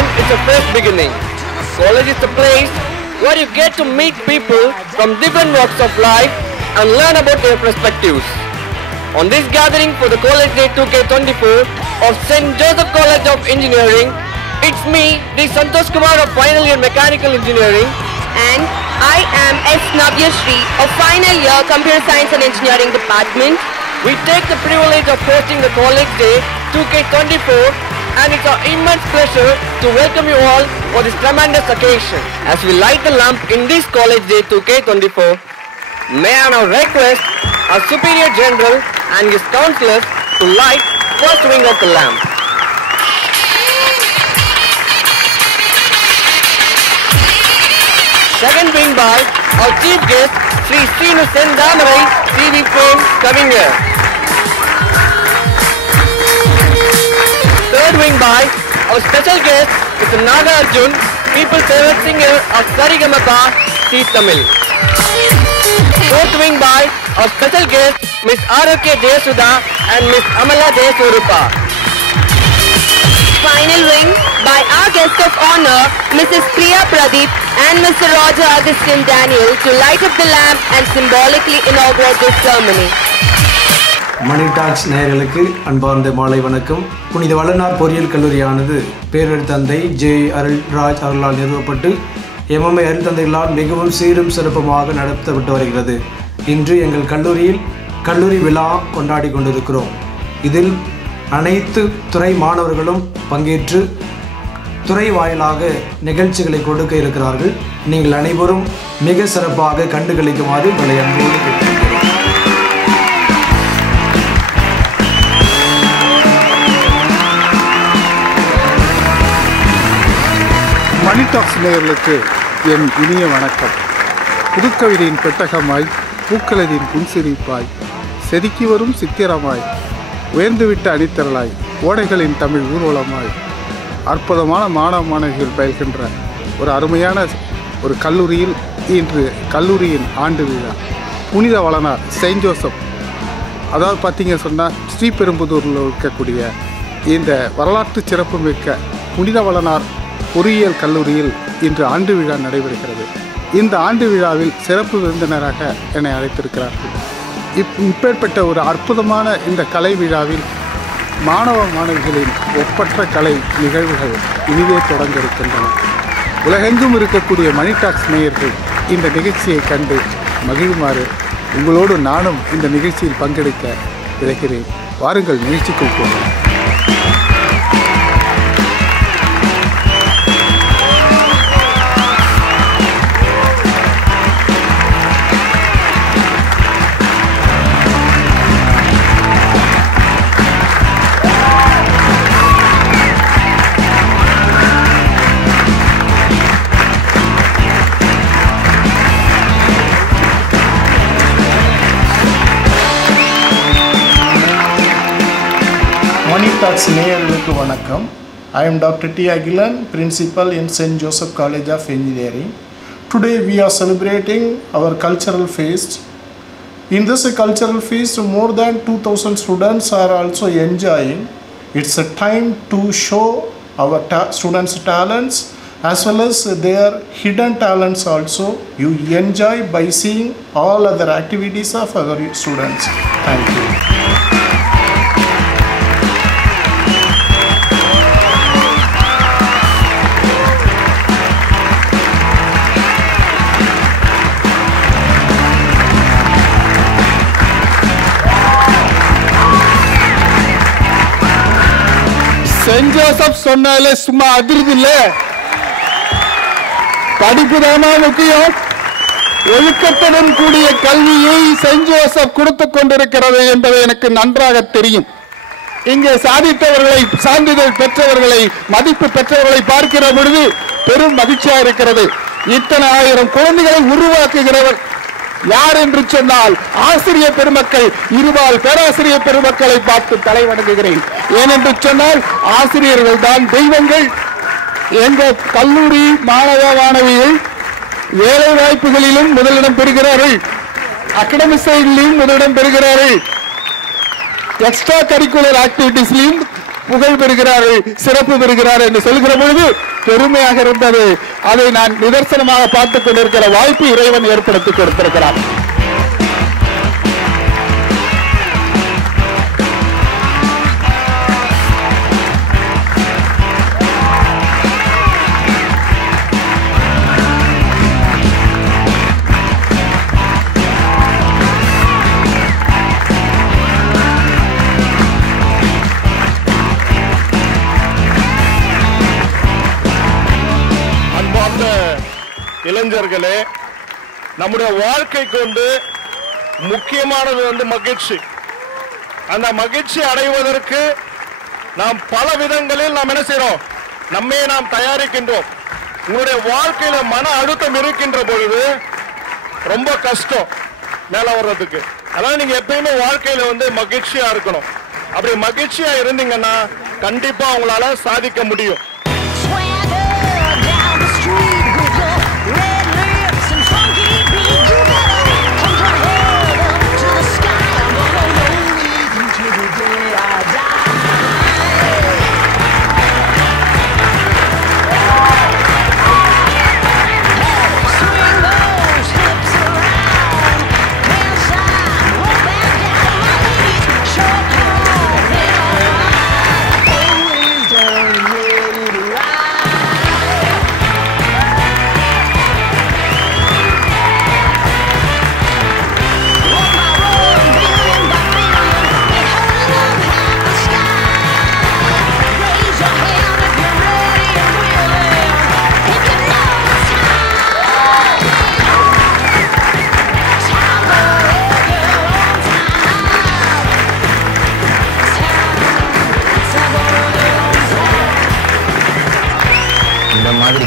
time it's a fresh beginning. College is the place where you get to meet people from different walks of life and learn about their perspectives. On this gathering for the College Day 2K24 of St. Joseph College of Engineering, it's me, D. Santosh Kumar of Final Year Mechanical Engineering, and I am S. Navyashri of Final Year Computer Science and Engineering Department. We take the privilege of hosting the College Day 2K24, and it's our immense pleasure to welcome you all for this tremendous occasion. As we light the lamp in this College Day 2K24, may I now request our Superior General and his councillors to light first wing of the lamp. Second wing by our Chief Guest, Sri Srinu Sendamarai, TV Fame, coming here. Third wing by our special guest, Mr. Naga Arjun, People's Favorite Singer of Sarigamapa, C. Tamil. Fourth wing by our special guest, Ms. R.K. Jayasudha and Ms. Amala Jayaswarupa. Final wing by our guest of honor, Mrs. Priya Pradeep and Mr. Roger Augustine Daniel to light up the lamp and symbolically inaugurate this ceremony. Mani talks நேயர்களுக்கு அன்பார்ந்த மாலை வணக்கம். புனித வளனார் பொறியியல் கல்லூரியானது பேரறிஞர் தந்தை J Arulraj அவர்களால் நிறுவப்பட்டு எம்எம்ஏ அருள் தந்தைகளால் மிகவும் சீரும் சிறப்புமாக நடத்தப்பட்டு வருகிறது. இன்று எங்கள் கல்லூரியில் கல்லூரி விழா கொண்டாடி கொண்டிருக்கிறோம். இதில் அனைத்து துறை மாணவர்களும் பங்கேற்று துறை வாயிலாக நிகழ்ச்சிகளை கொடுக்க இருக்கிறார்கள். நீங்கள் அனைவரும் மிக சிறப்பாக கண்டுகளிக்குமாறு உங்களை அன்போடு கேட்டுக்கொள்கிறேன். மணி டாக்ஸ் நேயர்களுக்கு என் இனிய வணக்கம். புதுக்கவிதையின் பெட்டகமாய், பூக்களதின் புன்சிரிப்பாய், செதுக்கி வரும் சித்திரமாய், உயர்ந்துவிட்ட அணித்திரளாய், ஓடைகளின் தமிழ் ஊர்வலமாய், அற்புதமான மாணவ மாணவிகள் பயில்கின்ற ஒரு அருமையான ஒரு கல்லூரியில் இன்று கல்லூரியின் ஆண்டு விழா. புனித வளனார் செயின்ட் ஜோசப், அதாவது பார்த்தீங்க சொன்னால் ஸ்ரீபெரும்புதூரில் இருக்கக்கூடிய இந்த வரலாற்று சிறப்புமிக்க புனித வளனார் பொறியியல் கல்லூரியில் இன்று ஆண்டு விழா நடைபெறுகிறது. இந்த ஆண்டு விழாவில் சிறப்பு விருந்தினராக என்னை அழைத்திருக்கிறார்கள். இப்பேற்பட்ட ஒரு அற்புதமான இந்த கலை விழாவில் மாணவ மாணவிகளின் ஒப்பற்ற கலை நிகழ்வுகள் இனிதே தொடங்க இருக்கின்றன. உலகெங்கும் இருக்கக்கூடிய மணி டாக்ஸ் நேயர்கள் இந்த நிகழ்ச்சியை கண்டு மகிழுமாறு உங்களோடு நானும் இந்த நிகழ்ச்சியில் பங்கெடுக்க விளைகிறேன். வாருங்கள், நிகழ்ச்சிக்குள் போவோம். Mani Talks நேயர்களுக்கு வணக்கம். I am Dr. T. Agilan, Principal in St. Joseph College of Engineering. Today we are celebrating our cultural feast. In this cultural feast, more than 2,000 students are also enjoying. It's a time to show our students' talents as well as their hidden talents also. You enjoy by seeing all other activities of our students. Thank you. Saint Joseph சொன்னாலே சும்மா அதிர்வு இல்ல. படிப்பு தானா முக்கியம். ஒழுக்கத்துடன் கூடிய கல்வியை செயின்ட் ஜோசப் கொடுத்து கொண்டிருக்கிறது என்பது எனக்கு நன்றாக தெரியும். இங்கே சாதித்தவர்களை, சான்றிதழ் பெற்றவர்களை, மதிப்பு பெற்றவர்களை பார்க்கிற பொழுது பெரும் மகிழ்ச்சியா இருக்கிறது. இத்தனை ஆயிரம் குழந்தைகளை உருவாக்குகிறவர் யார் என்று சொன்னால் ஆசிரியர் பெருமக்கள், இருபால் பேராசிரியர் பெருமக்களை பார்த்து தலை வணங்குகிறேன். ஏனென்று சொன்னால் ஆசிரியர்கள் தான் தெய்வங்கள். எங்க கல்லூரி மாணவ மாணவிகள் வேலை வாய்ப்புகளிலும் முதலிடம் பெறுகிறார்கள், அகாடமிக் சைடிலும் முதலிடம் பெறுகிறார்கள், எக்ஸ்ட்ரா கரிக்குலர் ஆக்டிவிட்டிஸ்லையும் புகழ் பெறுகிறார்கள், சிறப்பு பெறுகிறார்கள் என்று சொல்கிற பொழுது பெருமையாக இருந்தது. அதை நான் நிதர்சனமாக பார்த்துக் கொண்டிருக்கிற வாய்ப்பு இறைவன் ஏற்படுத்தி கொடுத்திருக்கிறார். இளைஞர்களே, நம்முடைய வாழ்க்கை கொண்டு முக்கியமானது மகிழ்ச்சி. அந்த மகிழ்ச்சி அடைவதற்கு நாம் பல விதங்களில் நாம் என்ன செய்றோம், நம்மை நாம் தயாரிக்கின்றோம். உங்களுடைய வாழ்க்கையில மன அழுத்தம் இருக்கின்ற பொழுது ரொம்ப கஷ்டம் மேல வர்றதுக்கு. அதனால நீங்க எப்பயுமே வாழ்க்கையில மகிழ்ச்சியா இருக்கணும். அப்படி மகிழ்ச்சியா இருந்தீங்கன்னா கண்டிப்பா உங்களால சாதிக்க முடியும்.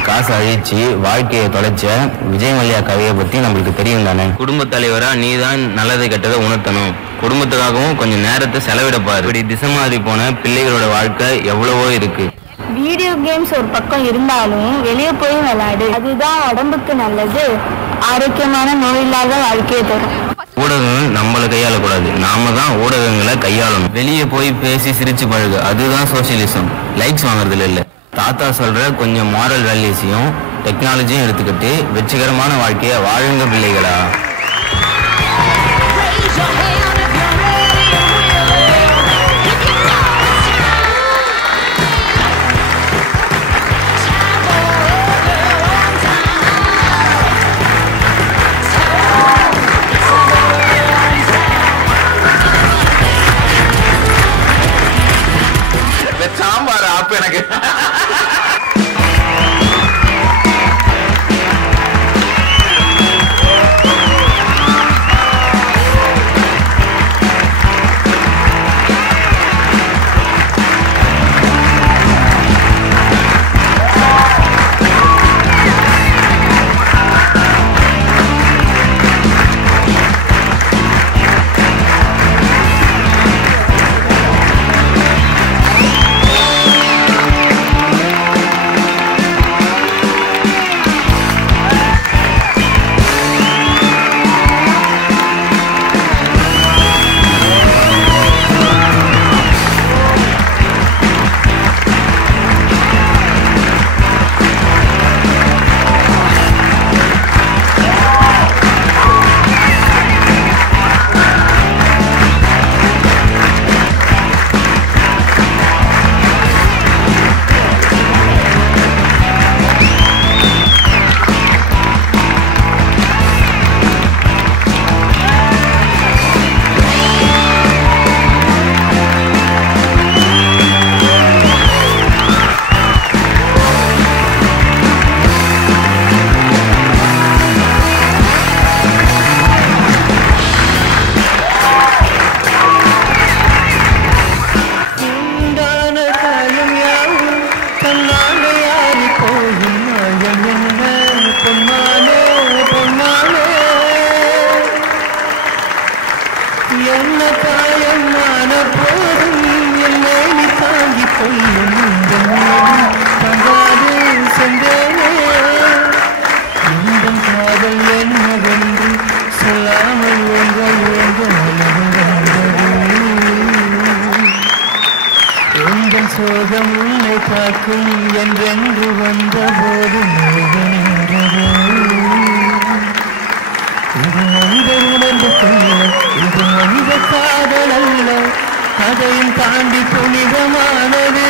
காசு அழிச்சு வாழ்க்கையை தொலைச்ச விஜய் மல்லையா கதையை பத்தி நம்மளுக்கு தெரியும் தானே. குடும்ப தலைவரா நீ தான் நல்லதை கெட்டதை உணர்த்தணும், குடும்பத்துக்காகவும் கொஞ்சம் நேரத்தை செலவிடப்பாரு. இப்படி திசை மாறி போன பிள்ளைகளோட வாழ்க்கை எவ்வளவோ இருக்கு. வீடியோ கேம்ஸ் ஒரு பக்கம் இருந்தாலும் வெளியே போய் விளையாடு, அதுதான் உடம்புக்கு நல்லது, ஆரோக்கியமான நோயில்லாத வாழ்க்கையை தரும். ஊடகங்கள் நம்மளை கையாளக்கூடாது, நாம தான் ஊடகங்களை கையாளணும். வெளியே போய் பேசி சிரிச்சு பழகு, அதுதான் சோசியலிசம். லைக்ஸ் வாங்குறதுல இல்லை. தாத்தா சொல்ற கொஞ்சம் மாரல் வேல்யூஸையும் டெக்னாலஜியும் எடுத்துக்கிட்டு வெற்றிகரமான வாழ்க்கையை வாழுங்க பிள்ளைகளா. சாம்பார் ஆப் எனக்கு என்றென்று வந்த போது நின்றது. இது மனித உணர்ந்து கொள்ள, இது மனித காதல் அல்ல, அதையும் தாண்டி புனிதமானது.